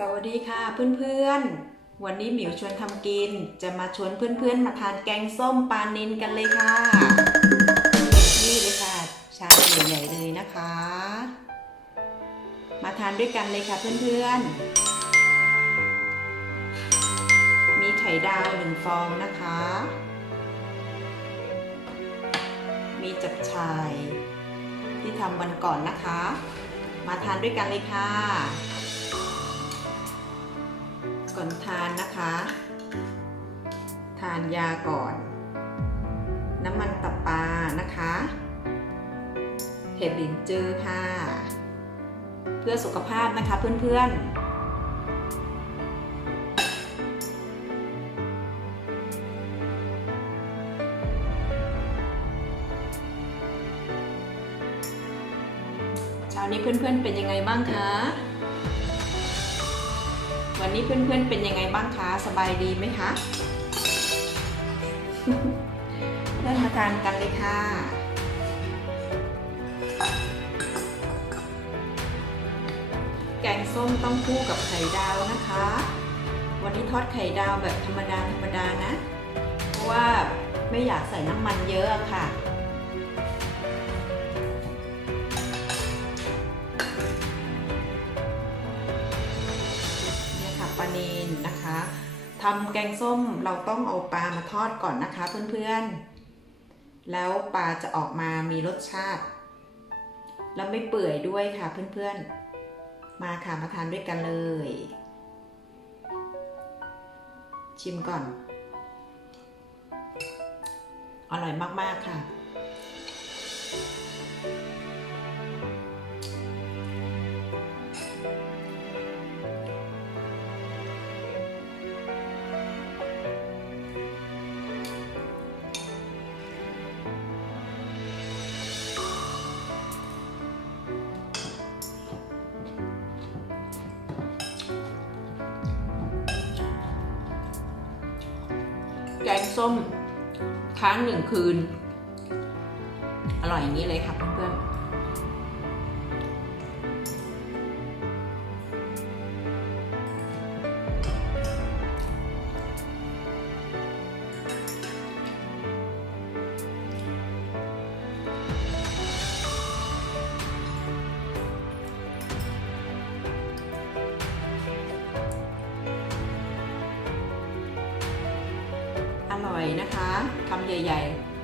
สวัสดีค่ะเพื่อนๆ วันนี้หมิวชวนทำกิน จะมาชวนเพื่อนๆ มาทานแกงส้มปลานินกันเลยค่ะ นี่เลยค่ะ ชามใหญ่ๆเลยนะคะ มาทานด้วยกันเลยค่ะเพื่อนๆ มีไข่ดาวหนึ่งฟองนะคะ มีจับชายที่ทำวันก่อนนะคะ มาทานด้วยกันเลยค่ะ ก่อนทานนะคะ ทานยาก่อน น้ำมันตับปลานะคะเห็ดหลินจือค่ะ เพื่อสุขภาพนะคะเพื่อนๆช้านี้เพื่อนๆ เป็นยังไงบ้างคะ นนี้เพื่อนๆเป็นยังไงบ้างคะสบายดีไหมคะเริ่มมาทานกันเลยค่ะแกงส้มต้องคู่กับไข่ดาวนะคะ วันนี้ทอดไข่ดาวแบบธรรมดาธรรมดานะ เพราะว่าไม่อยากใส่น้ำมันเยอะอะค่ะ ทำแกงส้มเราต้องเอาปลามาทอดก่อนนะคะเพื่อนๆ แล้วปลาจะออกมามีรสชาติ แล้วไม่เปื่อยด้วยค่ะเพื่อนๆ มาค่ะมาทานด้วยกันเลย ชิมก่อน อร่อยมากๆค่ะ ส้มค้างหนึ่งคืน อร่อยอย่างนี้เลยค่ะเพื่อนๆ นะคะคำใหญ่ๆ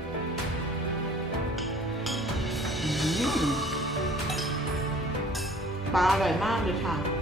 ปลาอร่อยมากเลยค่ะ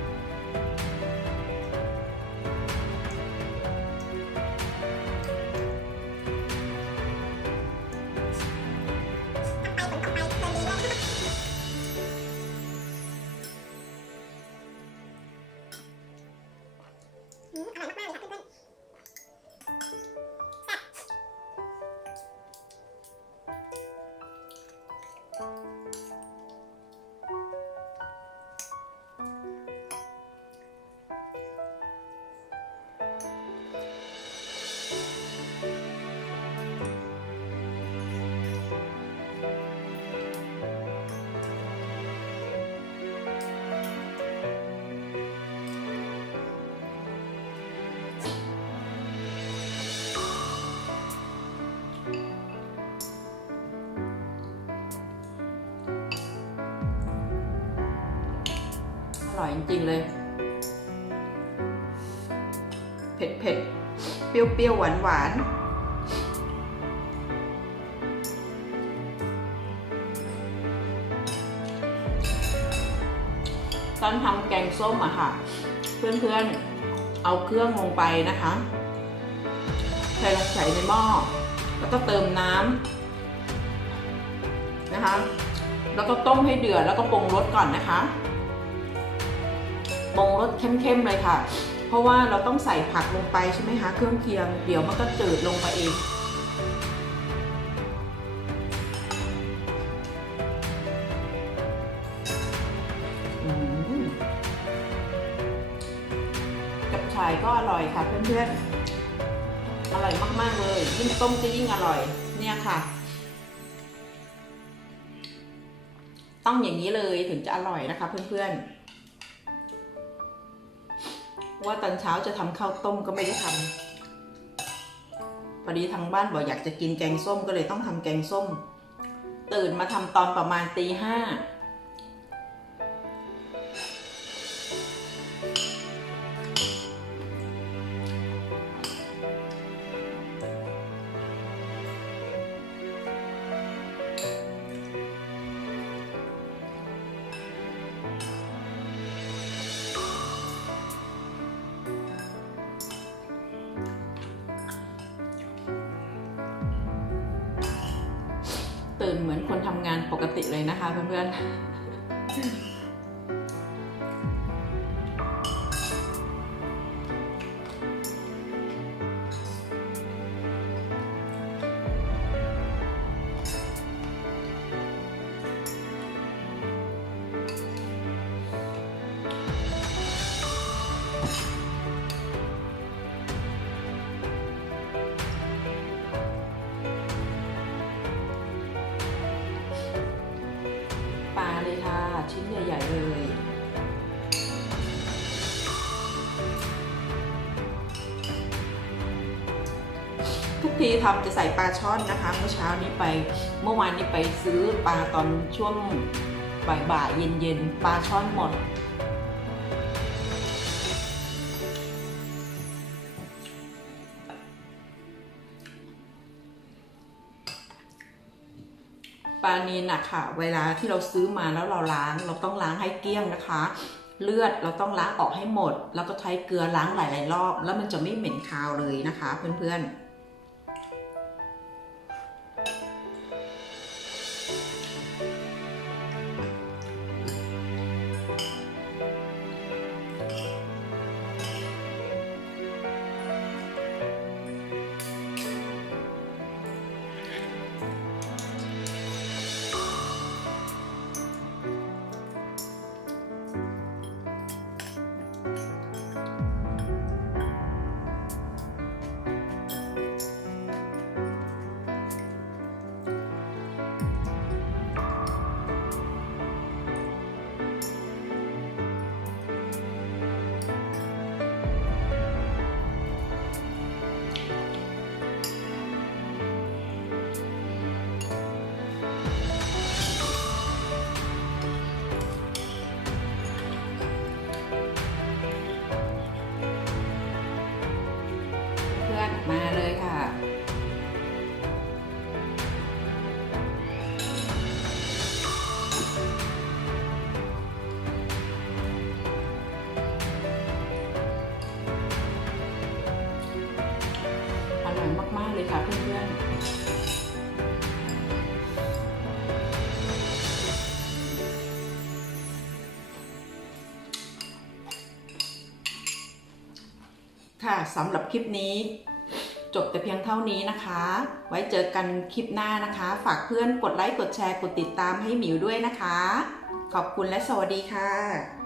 ร่อยจริงๆเลย เผ็ดเผ็ดเปรี้ยวเปรี้ยวหวานหวานตอนทำแกงส้มอะค่ะ เพื่อนๆเอาเครื่องลงไปนะคะใส่ลงใส่ในหม้อแล้วก็เติมน้ำนะคะ แล้วก็ต้มให้เดือดแล้วก็ปรุงรสก่อนนะคะ ปรุงรสเข้มๆเลยค่ะ เพราะว่าเราต้องใส่ผักลงไปใช่ไหมคะเครื่องเคียงเดี๋ยวมันก็จืดลงไปเองอืมกับชายก็อร่อยค่ะเพื่อนๆ อร่อยมากๆเลยยิ่งต้มจะยิ่งอร่อยเนี่ยค่ะ ต้องอย่างนี้เลยถึงจะอร่อยนะคะเพื่อนๆ ว่าตอนเช้าจะทำข้าวต้มก็ไม่ได้ทำพอดีทางบ้านบอกอยากจะกินแกงส้มก็เลยต้องทำแกงส้ม ตื่นมาทำตอนประมาณตีห้า ตื่นเหมือนคนทำงานปกติเลยนะคะเพื่อนๆ เลยค่ะ ชิ้นใหญ่ ๆ เลยทุกทีทำจะใส่ปลาช่อนนะคะ เมื่อเช้านี้ไปเมื่อวานนี้ไปซื้อปลาตอนช่วงบ่ายๆเย็นๆปลาช่อนหมด ปลานีนะค่ะ เวลาที่เราซื้อมาแล้วเราล้าง เราต้องล้างให้เกลี้ยงนะคะ เลือดเราต้องล้างออกให้หมด แล้วก็ใช้เกลือล้างหลาย ๆ รอบ แล้วมันจะไม่เหม็นคาวเลยนะคะ เพื่อนๆ เลยค่ะเพื่อนๆ ค่ะสำหรับคลิปนี้ จบแต่เพียงเท่านี้นะคะ ไว้เจอกันคลิปหน้านะคะ ฝากเพื่อนกดไลค์ กดแชร์ กดติดตามให้หมิวด้วยนะคะ ขอบคุณและสวัสดีค่ะ